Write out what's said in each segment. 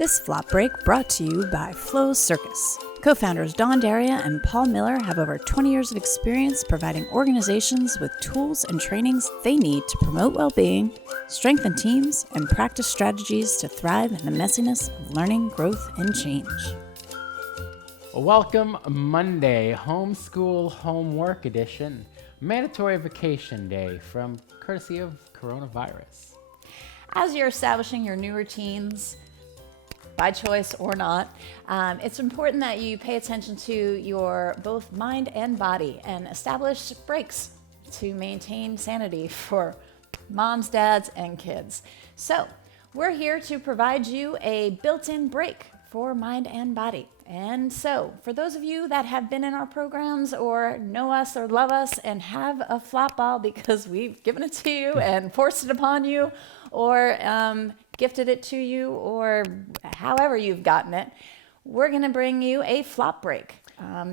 This flop break brought to you by Flow Circus. Co-founders Don Daria and Paul Miller have over 20 years of experience providing organizations with tools and trainings they need to promote well-being, strengthen teams, and practice strategies to thrive in the messiness of learning, growth, and change. Welcome Monday, Homeschool Homework Edition, Mandatory Vacation Day from courtesy of coronavirus. As you're establishing your new routines, by choice or not, it's important that you pay attention to your both mind and body and establish breaks to maintain sanity for moms, dads, and kids. So we're here to provide you a built-in break for mind and body. And so for those of you that have been in our programs or know us or love us and have a flop ball because we've given it to you and forced it upon you, or gifted it to you, or however you've gotten it, we're going to bring you a flop break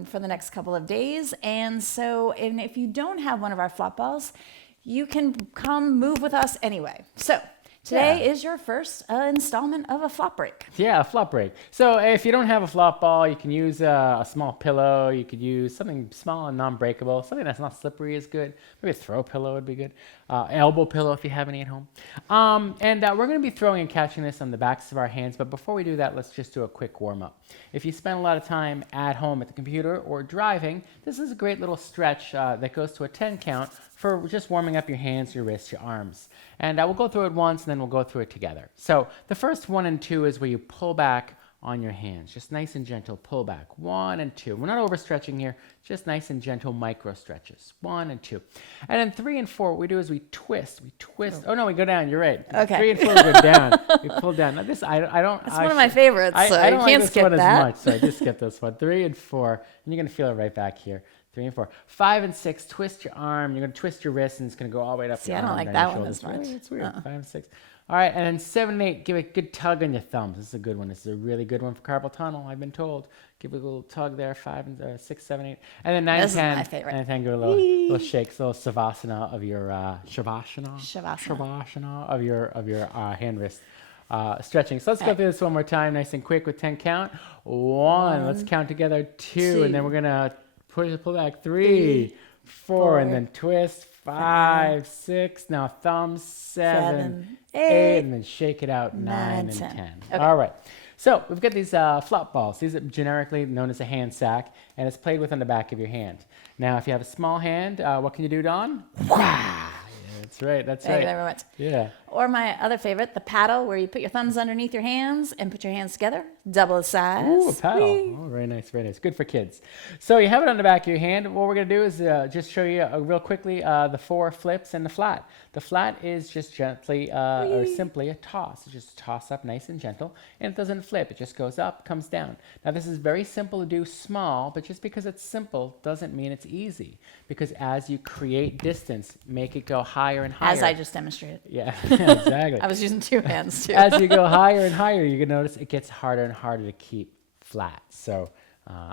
for the next couple of days. And so, and if you don't have one of our flop balls, you can come move with us anyway. So today is your first installment of a flop break. Yeah, a flop break. So if you don't have a flop ball, you can use a small pillow. You could use something small and non-breakable. Something that's not slippery is good. Maybe a throw pillow would be good. Elbow pillow if you have any at home. And we're going to be throwing and catching this on the backs of our hands. But before we do that, let's just do a quick warm-up. If you spend a lot of time at home at the computer or driving, this is a great little stretch that goes to a 10 count for just warming up your hands, your wrists, your arms. And we'll go through it once, and then we'll go through it together. So the first 1 and 2 is where you pull back on your hands. Just nice and gentle pull back. 1 and 2. We're not overstretching here. Just nice and gentle micro stretches. 1 and 2. And then 3 and 4, what we do is we twist. We twist. Oh, no, we go down. You're right. Okay. 3 and 4, we go down. We pull down. Now this, I don't. It's one of my favorites, so I don't you can't like this skip one that. as much, so I just skip this one. 3 and 4, and you're going to feel it right back here. 3 and 4. 5 and 6, twist your arm. You're going to twist your wrist, and it's going to go all the way up See, your I don't arm, like down that your one shoulders. as much. It's weird. 5 and 6. All right, and then 7 and 8, give a good tug on your thumbs. This is a good one. This is a really good one for carpal tunnel, I've been told. Give it a little tug there, 5 and 6, 7, 8. And then 9 This and 10. is my favorite. And then give a little shakes, a little savasana of your Shavasana. Shavasana of your hand wrist. Stretching. So let's go through this one more time, nice and quick with 10 count. 1. Let's count together. 2. And then we're going to pull back. 3, 4, and then twist. 5, 6. Now thumbs. 7, 8, and then shake it out. 9 and 10. Okay. All right. So we've got these flop balls. These are generically known as a hand sack, and it's played with on the back of your hand. Now, if you have a small hand, what can you do, Don? That's right. That's right. Thank you very much. Yeah. Or my other favorite, the paddle, where you put your thumbs underneath your hands and put your hands together, double the size. Ooh, a paddle. Oh, very nice, very nice. Good for kids. So you have it on the back of your hand. What we're going to do is just show you real quickly the 4 flips and the flat. The flat is just gently or simply a toss. It's just a toss up nice and gentle, and it doesn't flip. It just goes up, comes down. Now, this is very simple to do small, but just because it's simple doesn't mean it's easy. Because as you create distance, make it go higher and higher. As I just demonstrated. Yeah, exactly. I was using 2 hands too. As you go higher and higher, you're going to notice it gets harder and harder to keep flat. So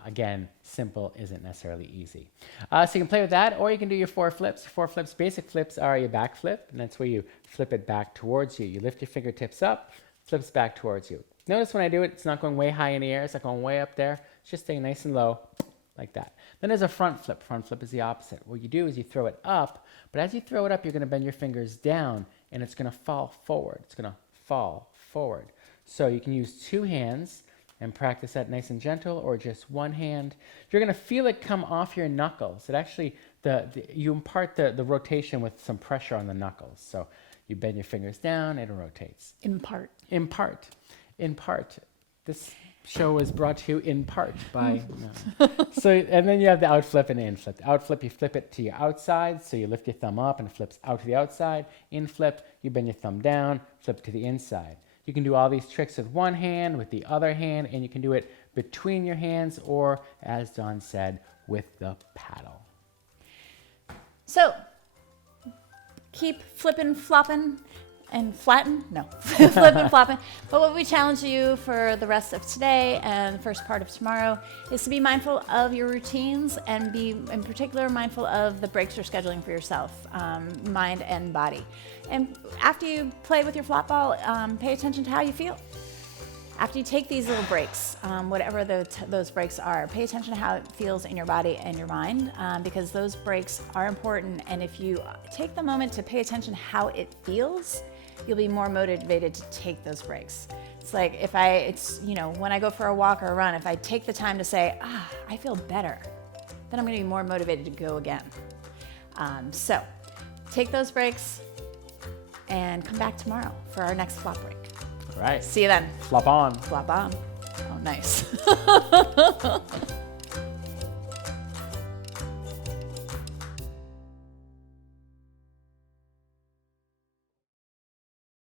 again, simple isn't necessarily easy. So you can play with that, or you can do your 4 flips. 4 flips, basic flips are your back flip, and that's where you flip it back towards you. You lift your fingertips up, flips back towards you. Notice when I do it, it's not going way high in the air. It's not going way up there. It's just staying nice and low like that. Then there's a front flip. Front flip is the opposite. What you do is you throw it up, but as you throw it up, you're going to bend your fingers down, and it's going to fall forward. It's going to fall forward. So you can use 2 hands and practice that nice and gentle, or just 1 hand. You're going to feel it come off your knuckles. It actually, you impart the rotation with some pressure on the knuckles. So you bend your fingers down, it rotates. Impart. This show is brought to you in part by... So, and then you have the out flip and the in flip. The out flip, you flip it to your outside, so you lift your thumb up and it flips out to the outside. In flip, you bend your thumb down, flip to the inside. You can do all these tricks with 1 hand, with the other hand, and you can do it between your hands, or, as Don said, with the paddle. So keep flipping, flopping, and flatten. No, flipping, flopping. But what we challenge you for the rest of today and the first part of tomorrow is to be mindful of your routines and be, in particular, mindful of the breaks you're scheduling for yourself, mind and body. And after you play with your flop ball, pay attention to how you feel. After you take these little breaks, whatever those breaks are, pay attention to how it feels in your body and your mind, because those breaks are important. And if you take the moment to pay attention how it feels, you'll be more motivated to take those breaks. It's like when I go for a walk or a run, if I take the time to say, I feel better, then I'm going to be more motivated to go again. So take those breaks and come back tomorrow for our next flop break. All right. See you then. Flop on. Flop on. Oh, nice.